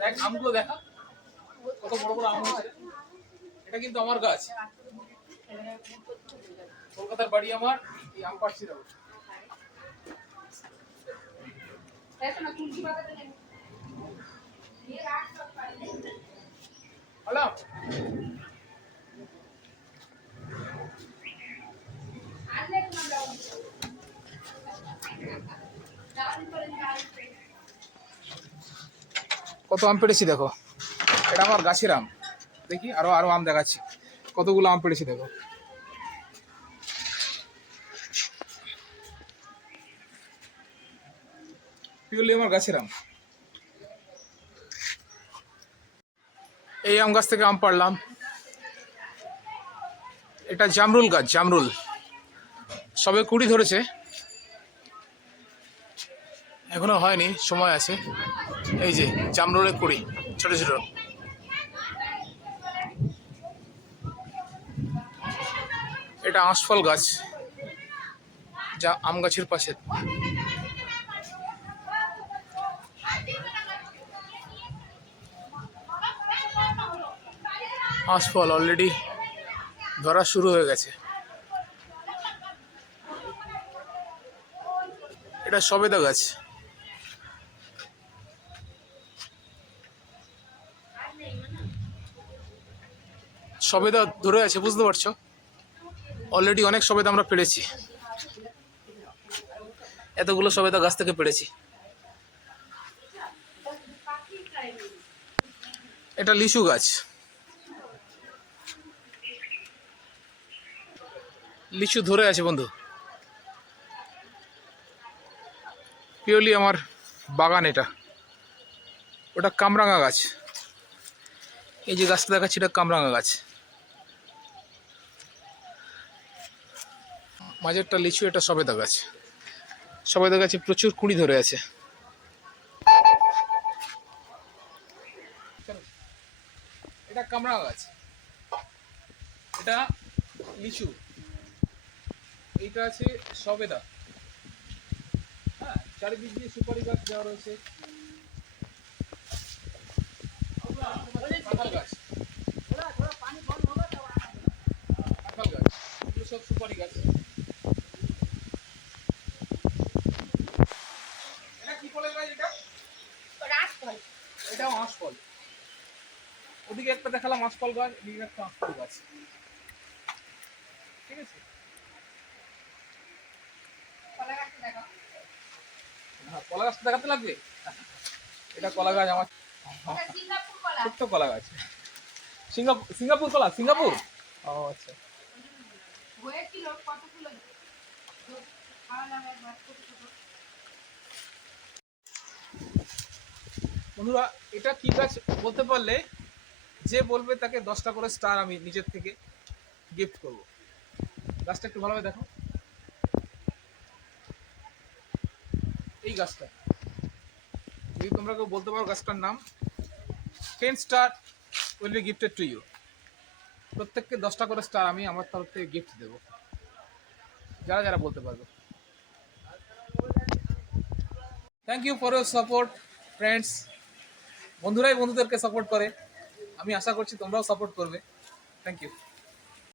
দেখ আমগুলো দেখা কত বড় বড় আম হয়েছে। এটা কিন্তু আমার গাছ, কলকাতার বাড়ি আমার, এই আম পাড়ছি দাও। হ্যালো, কত আম পেড়েছি দেখো, এটা আমার গাছের আম। দেখি আরো আরো আম দেখাচ্ছি, কতগুলো আম পেড়েছি দেখো। পিওরলি আমার গাছের আম। এই আম গাছ থেকে আম পাড়লাম। এটা জামরুল গাছ, জামরুল সবে কুড়ি ধরেছে, এখনো হয়নি, সময় আছে। এই যে জামরুলের কুড়ি ছোট ছোট। এটা আঁশফল গাছ, যা আম গাছের পাশে। আঁশফল অলরেডি ধরা শুরু হয়ে গেছে। এটা সবেদা গাছ। সবেদা ধরে আছে, বুঝতে পারছো? অলরেডি অনেক সবেদা আমরা পেড়েছি, এতগুলো সবেদা গাছ থেকে পেড়েছি। এটা লিচু গাছ, লিচু ধরে আছে বন্ধু, পিওরলি আমার বাগান এটা। ওটা কামরাঙা গাছ, এই যে গাছটা দেখাচ্ছি এটা কামরাঙা গাছ। মাঝেরটা লিচু, এটা সবেদা গাছ। সবেদা গাছে প্রচুর কুড়ি ধরে আছে। এটা কামরাঙা গাছ, এটা লিচু, এইটা আছে সবেদা। হ্যাঁ, চারিদিক দিয়ে সুপারি গাছ দেওয়া রয়েছে। কাঁঠাল গাছ, কাঁঠাল গাছ, এগুলো সব সুপারি গাছ। এটা কি ফলের গাছ? এটা আঁশফল, এটাও আঁশফল। ওদিকে একটা দেখালাম আঁশফল গাছ, এদিকে একটা আঁশফল গাছ। ঠিক আছে, হ্যাঁ কলা গাছটা দেখাতে লাগবে। এটা কলা গাছ আমার, ছোট্ট কলা গাছ। সিঙ্গাপুর কলা, সিঙ্গাপুর। ও আচ্ছা। বন্ধুরা, এটা কি গাছ বলতে পারলে যে বলবে তাকে 10টা করে স্টার আমি নিজের থেকে গিফট করব। গাছটা একটু ভালোভাবে দেখো, এই গাছটা যদি তোমরা কেউ বলতে পারো গাছটার নাম, 10 star will be gifted to you. প্রত্যেককে 10টা করে স্টার আমি আমার তরফ থেকে গিফট দেবো, যারা যারা বলতে পারবে। Thank you for your support friends. বন্ধুরাই বন্ধুদেরকে সাপোর্ট করে, আমি আশা করছি তোমরাও সাপোর্ট করবে। Thank you.